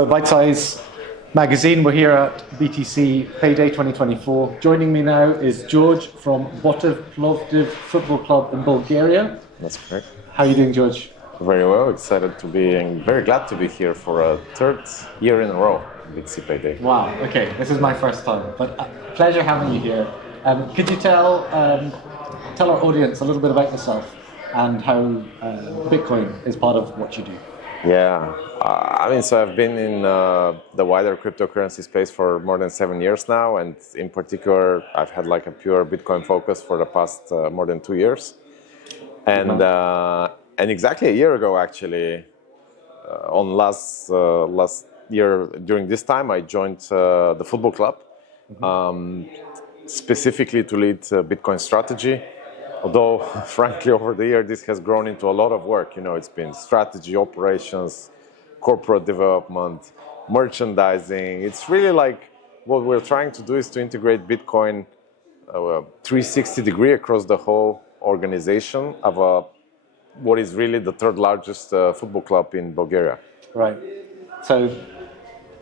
So Bite Size Magazine, we're here at BTC Payday 2024. Joining me now is George from Plovdiv Football Club in Bulgaria. That's correct. How are you doing, George? Very well, excited to be and very glad to be here for a third year in a row at BTCPay Day. Wow, okay, this is my first time, but pleasure having you here. Could you tell our audience a little bit about yourself and how Bitcoin is part of what you do? Yeah, so I've been in the wider cryptocurrency space for more than 7 years now, and in particular, I've had like a pure Bitcoin focus for the past more than 2 years. And exactly a year ago, actually, on last year during this time, I joined the football club, specifically to lead Bitcoin strategy. Although, frankly, over the year, this has grown into a lot of work. You know, it's been strategy, operations, corporate development, merchandising. It's really like what we're trying to do is to integrate Bitcoin 360 degree across the whole organization of what is really the third largest football club in Bulgaria. Right. So,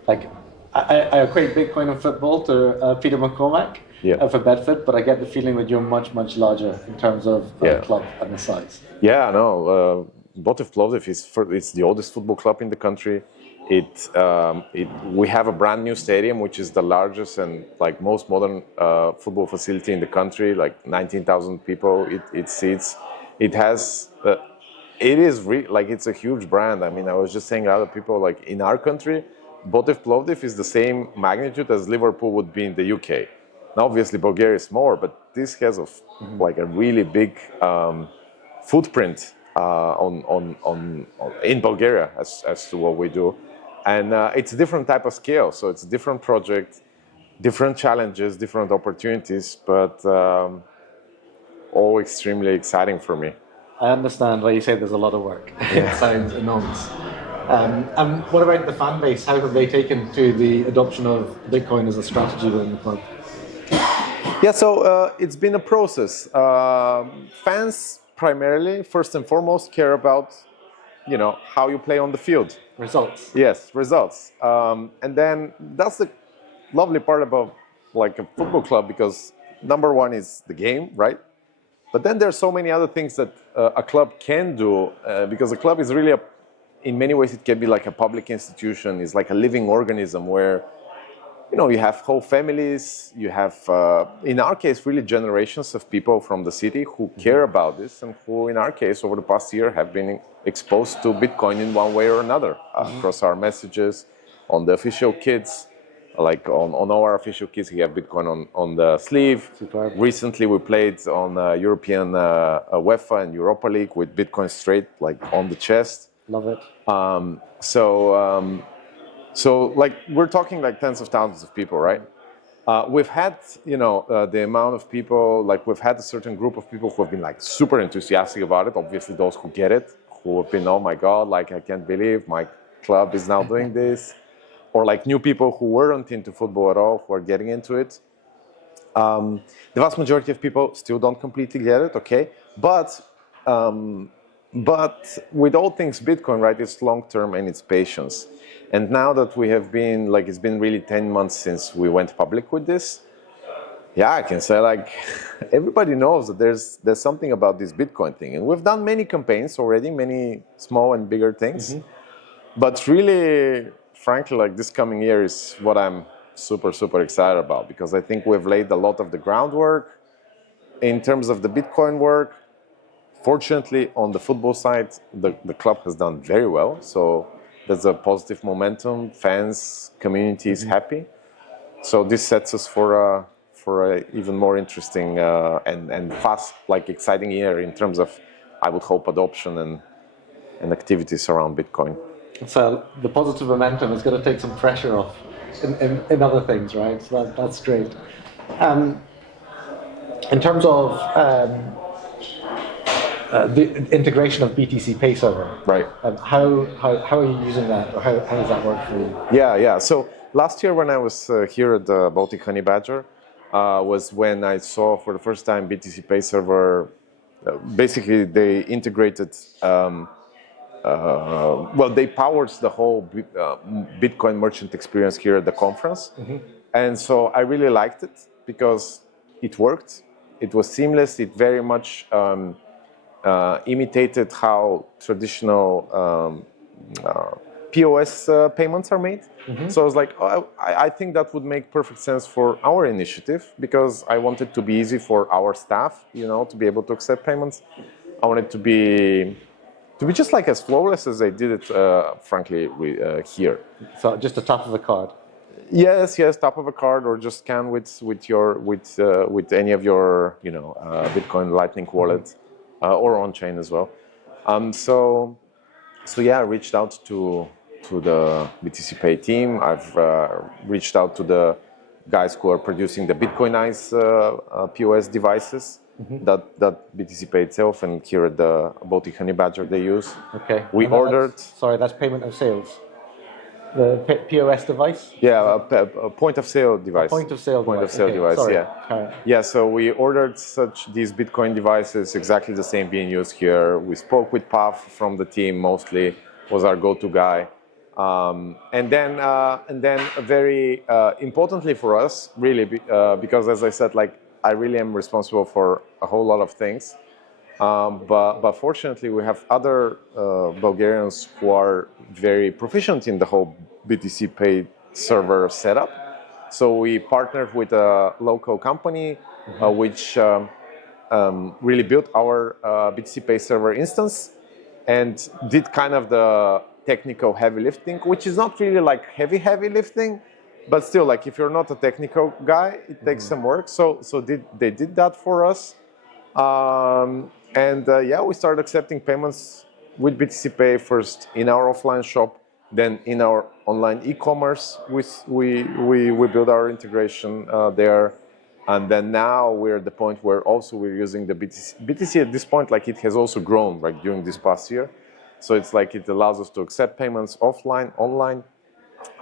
like, I equate Bitcoin and football to Peter McCormack. Yeah. For Bedford, but I get the feeling that you're much, much larger in terms of club and the size. Yeah, no, Plovdiv is the oldest football club in the country. We have a brand new stadium, which is the largest and like most modern football facility in the country, like 19,000 people it seats. It has, it's a huge brand. I mean, I was just saying to other people, like in our country, Plovdiv is the same magnitude as Liverpool would be in the UK. Now, obviously, Bulgaria is smaller, but this has a really big footprint in Bulgaria as to what we do, and it's a different type of scale. So it's a different project, different challenges, different opportunities, but all extremely exciting for me. I understand why you say there's a lot of work. It sounds enormous. And what about the fan base? How have they taken to the adoption of Bitcoin as a strategy within the club? Yeah, so it's been a process. Fans primarily, first and foremost, care about, how you play on the field. Results. Yes, results. And then that's the lovely part about like a football club, because number one is the game, right? But then there's so many other things that a club can do, because a club is really in many ways, it can be like a public institution. It's like a living organism where you have whole families, you have, in our case, really generations of people from the city who care about this and who, in our case, over the past year have been exposed to Bitcoin in one way or another across our messages, on the official kits, like on our official kits, we have Bitcoin on the sleeve. Superb. Recently, we played on European UEFA and Europa League with Bitcoin straight, like on the chest. Love it. So, like, we're talking like tens of thousands of people, right? We've had, the amount of people, like, we've had a certain group of people who have been, like, super enthusiastic about it. Obviously, those who get it, who have been, oh my God, like, I can't believe my club is now doing this. Or, like, new people who weren't into football at all, who are getting into it. The vast majority of people still don't completely get it, okay? But with all things Bitcoin, right, it's long-term and it's patience. And now that we have been, like, it's been really 10 months since we went public with this, I can say, like, everybody knows that there's something about this Bitcoin thing. And we've done many campaigns already, many small and bigger things. But really, frankly, like, this coming year is what I'm super, super excited about, because I think we've laid a lot of the groundwork in terms of the Bitcoin work. Fortunately, on the football side, the club has done very well. So there's a positive momentum. Fans, community is happy. So this sets us for a even more interesting and fast, like, exciting year in terms of, I would hope, adoption and activities around Bitcoin. So the positive momentum is going to take some pressure off in other things, right? So that's great. In terms of the integration of BTCPay server, right? How are you using that, or how does that work for you? Yeah. So last year when I was here at the Baltic Honey Badger, was when I saw for the first time BTCPay server. Basically, they integrated well, they powered the whole Bitcoin merchant experience here at the conference. And so I really liked it because it worked. It was seamless. It very much imitated how traditional POS payments are made. So I was like, oh, I think that would make perfect sense for our initiative because I want it to be easy for our staff, to be able to accept payments. I want it to be just like as flawless as I did it, frankly, here. So just the top of a card. Yes, top of a card, or just scan with any of your Bitcoin Lightning wallet, or on chain as well. So yeah, I reached out to the BTCPay team. I've reached out to the guys who are producing the Bitcoinized POS devices that BTCPay itself and here at the Baltic Honey Badger they use. Okay. We ordered. That's payment of sales. The POS device? Yeah, a point of sale device. Point of sale device. Sorry. Yeah. Yeah, so we ordered these Bitcoin devices, exactly the same being used here. We spoke with Paf from the team, mostly was our go-to guy. And then very importantly for us, really, because as I said, I really am responsible for a whole lot of things. But fortunately, we have other Bulgarians who are very proficient in the whole BTCPay server setup. So we partnered with a local company which really built our BTCPay server instance and did kind of the technical heavy lifting, which is not really like heavy lifting, but still, like if you're not a technical guy, it takes some work. So they did that for us. We started accepting payments with BTCPay first in our offline shop, then in our online e-commerce. We build our integration there, and then now we're at the point where also we're using the BTC at this point. Like it has also grown like during this past year, so it's like it allows us to accept payments offline, online,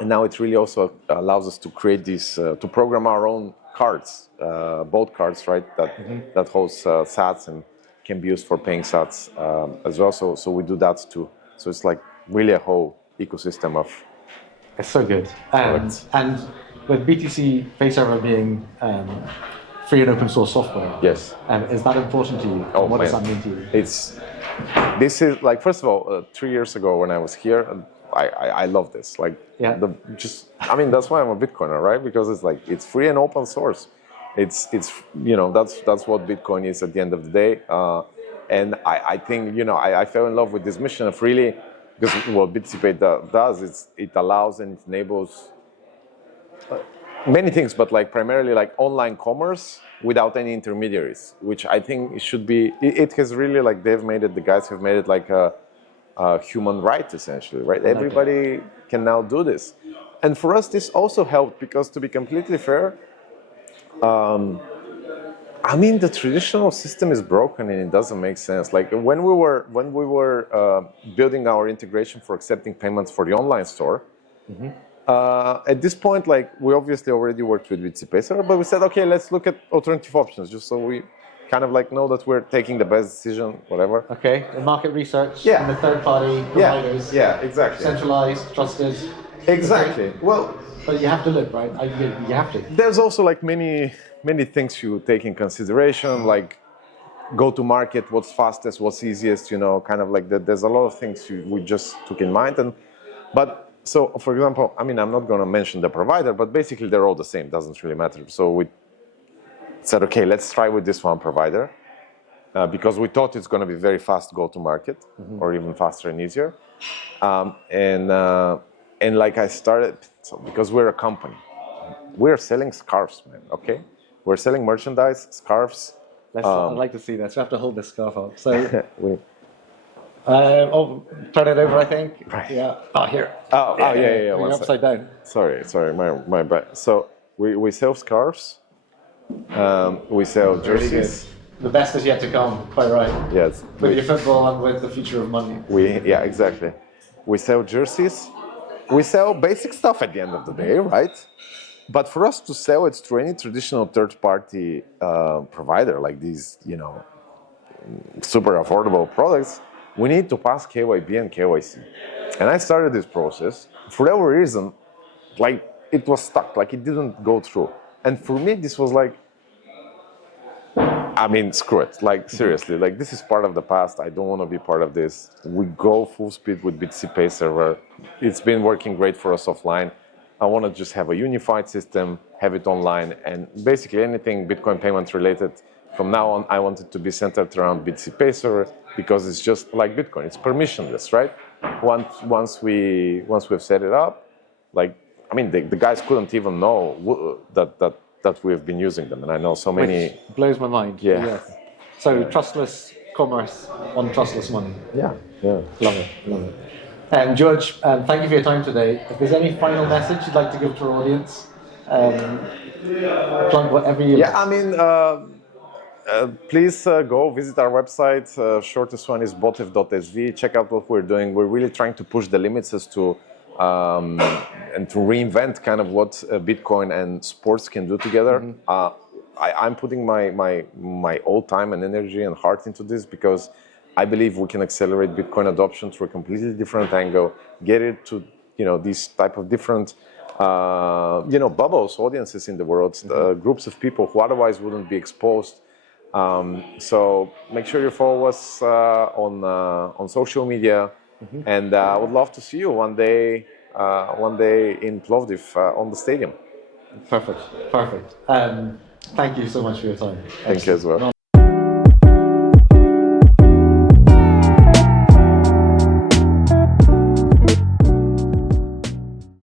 and now it really also allows us to create these to program our own cards, both cards, right? That holds sats and can be used for paying sats as well. So we do that too. So it's like really a whole ecosystem of. It's so good. And with BTCPay server being free and open source software, yes, is that important to you? Oh, what does that mean to you? This is like, first of all, 3 years ago when I was here, I love this. Like, yeah. That's why I'm a Bitcoiner, right? Because it's like it's free and open source. It's that's what Bitcoin is at the end of the day. And I think I fell in love with this mission of really, because what BTCPay does it allows and it enables many things, but like primarily like online commerce without any intermediaries, which I think it should be. It has really like the guys have made it like a human right essentially, right? Everybody can now do this, and for us this also helped because, to be completely fair, the traditional system is broken and it doesn't make sense. Like when we were building our integration for accepting payments for the online store. At this point, like we obviously already worked with BTCPay server, but we said, okay, let's look at alternative options, just so we kind of like know that we're taking the best decision, whatever. Okay, the market research, yeah, and the third-party providers. Yeah, exactly. Centralized, trusted. Exactly. Okay. Well, but you have to look, right? You have to. There's also like many things you take in consideration, like go to market, what's fastest, what's easiest, kind of like that. There's a lot of things we just took in mind, So, for example, I'm not going to mention the provider, but basically they're all the same. Doesn't really matter. So we said, okay, let's try with this one provider because we thought it's going to be very fast go-to-market, or even faster and easier. And like I started, so because we're a company, we're selling scarves, man. Okay, we're selling merchandise, scarves. I'd like to see that. So I have to hold this scarf up. So. Turn it over, I think. Right. Yeah. Oh, here. Yeah. You're upside down. Sorry, my bad. So we sell scarves. We sell jerseys. The best is yet to come. Quite right. Yes. With your football and with the future of money. Exactly. We sell jerseys. We sell basic stuff at the end of the day, right? But for us to sell it through any traditional third-party provider like these, super affordable products, we need to pass KYB and KYC. And I started this process. For whatever reason, like it was stuck, like it didn't go through. And for me, this was like, I mean, screw it. Like seriously, like this is part of the past. I don't want to be part of this. We go full speed with BTCPay server. It's been working great for us offline. I want to just have a unified system, have it online, and basically anything Bitcoin payment related. From now on, I want it to be centered around BTCPay server because it's just like Bitcoin. It's permissionless, right? Once we've set it up, like I mean, the guys couldn't even know that we've been using them, and I know so many. Which blows my mind. Yeah. Yes. So trustless commerce on trustless money. Yeah. Yeah. Love it. Love it. George, thank you for your time today. If there's any final message you'd like to give to our audience, plug whatever you. Yeah, I mean, please go visit our website. Shortest one is botev.sv. Check out what we're doing. We're really trying to push the limits as to and to reinvent kind of what Bitcoin and sports can do together. I'm putting my all time and energy and heart into this because I believe we can accelerate Bitcoin adoption through a completely different angle, get it to these type of different bubbles, audiences in the world, groups of people who otherwise wouldn't be exposed. So make sure you follow us on social media, and I would love to see you one day in Plovdiv on the stadium. Perfect. Thank you so much for your time. Thank you as well.